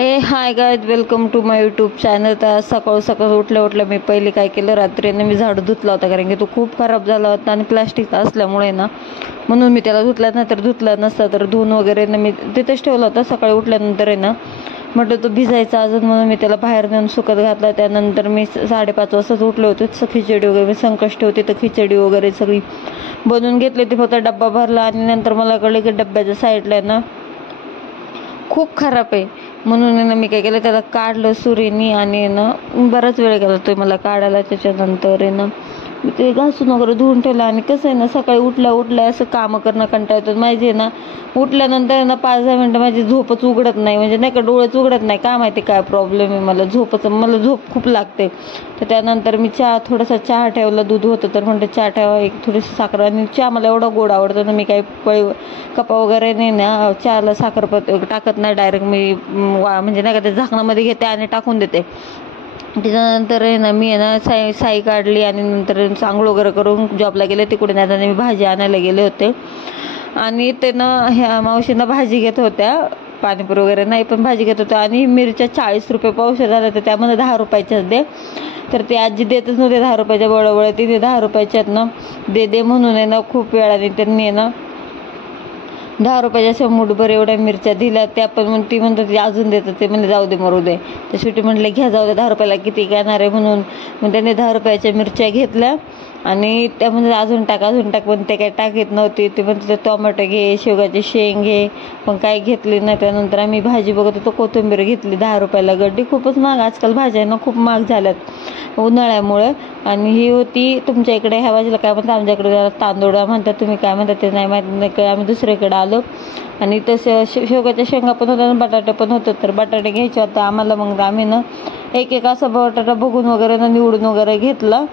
High guys, welcome to my YouTube channel. तर आज सकाळ उठल्या मी पहिले काय केलं, रात्रीने मी झाडू धुतला होता, कारण की तो खूप खराब झाला होता आणि प्लास्टिकचा असल्यामुळे ना, म्हणून मी त्याला धुतला नसता तर धुवून वगैरे ना मी तिथेच ठेवला होता. सकाळी उठल्यानंतर आहे ना म्हटलं तो भिजायचा अजून, म्हणून मी त्याला बाहेर नेऊन सुकत घातला. त्यानंतर मी 5:30 वाजताच उठले होते. खिचडी वगैरे मी संकष्टी होती तर खिचडी वगैरे सगळी बनवून घेतली. ते फक्त डब्बा भरला आणि नंतर मला कळलं की डब्याच्या साईडला आहे ना खूप खराब आहे, म्हणून ना मी काय केलं, त्याला काढलं सुरीनी आणि ना बराच वेळ गेला तो मला काढायला. त्याच्यानंतर आहे ना मी ते घासून वगैरे धुवून ठेवलं. आणि कसं आहे ना, सकाळी उठल्या असं कामं करणं कंटाळा येतो. माझे ना उठल्यानंतर ना 5-10 मिनटं माझी झोपच उघडत नाही, म्हणजे नाही का डोळेच उघडत नाही, काय माहिती काय प्रॉब्लेम आहे, मला झोप खूप लागते. तर त्यानंतर मी थोडासा चहा ठेवला, दूध होतं तर म्हणते चहा ठेवा, एक थोडीशी साखर. आणि चहा मला एवढा गोड आवडतो ना, मी काही कपा वगैरे नाही ना चहाला साखर टाकत नाही, डायरेक्ट मी म्हणजे नाही का ते झाकणामध्ये घेते आणि टाकून देते. त्याच्यानंतर आहे ना मी आहे ना साई काढली आणि नंतर आंघोळ वगैरे करून जॉबला गेले. तिकडून आता मी भाजी आणायला गेले होते आणि ते ना ह्या मावशींना भाजी घेत होत्या, पाणीपुरी वगैरे नाही पण भाजी घेत होत्या. आणि मिरच्या 40 रुपये पावशेर झाल्या, तर त्यामध्ये 10 रुपयाच्याच दे. तर ती आजी देतच नव्हते 10 रुपयाच्या, बळबळ तिने 10 रुपयाच्यात ना दे म्हणून आहे ना खूप वेळाने त्यांनी आहे ना 10 रुपयाच्या अशा मुठभर एवढ्या मिरच्या दिल्या. त्या पण मग ती म्हणतात अजून देतात, ते म्हणजे जाऊ दे मरू दे. तर शेवटी म्हटलं घ्या, जाऊ दे, 10 रुपयाला किती घेणार आहे म्हणून. मग त्याने 10 रुपयाच्या मिरच्या घेतल्या आणि त्यामध्ये अजून टाक पण ते काही टाकीत नव्हती. ते म्हणते टोमॅटो घे, शेवगाची शेंग घे, पण काही घेतली नाही. त्यानंतर आम्ही भाजी बघत होतो, कोथिंबीर घेतली 10 रुपयाला गड्डी. खूपच महाग आजकाल भाज्या ना खूप महाग झाल्यात उन्हाळ्यामुळे. आणि ही होती तुमच्या इकडे ह्या भाजीला काय म्हणतात, आमच्याकडे त्याला तांदूळा म्हणतात, तुम्ही काय म्हणतात ते नाही माहीत नाही. आम्ही दुसरीकडे आलो आणि तसं शेवगाच्या शेंगा पण होत्या आणि बटाटे पण होते. तर बटाटे घ्यायचे होते आम्हाला. मग आम्ही ना एक असं बटाटा बघून वगैरे ना निवडून वगैरे घेतला.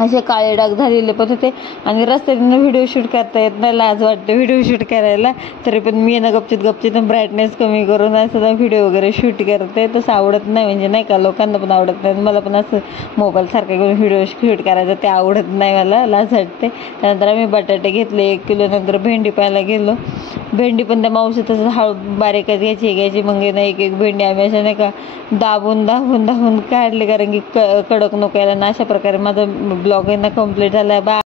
असे काळे डाग झालेले पण होते आणि रस्त्याने व्हिडिओ शूट करता येत नाही, लाज वाटते व्हिडिओ शूट करायला. तरी पण मी ना गपचित ब्राईटनेस कमी करून असं व्हिडिओ वगैरे शूट करते. तसं आवडत नाही, म्हणजे नाही का लोकांना पण आवडत नाही, मला पण असं मोबाईल सारखं घेऊन व्हिडिओ शूट करायचं ते आवडत नाही, मला लाज वाटते. त्यानंतर आम्ही बटाटे घेतले 1 किलो. नंतर भेंडी पाहायला गेलो. भेंडी पण त्या मावशी तसं बारीकच घ्यायची. मग ना एक भेंडी आम्ही अशा नाही का दाबून काढले, कारण की कडक नको यायला ना. अशा प्रकारे माझा ब्लॉग आहे ना कंप्लीट झाला. बाय.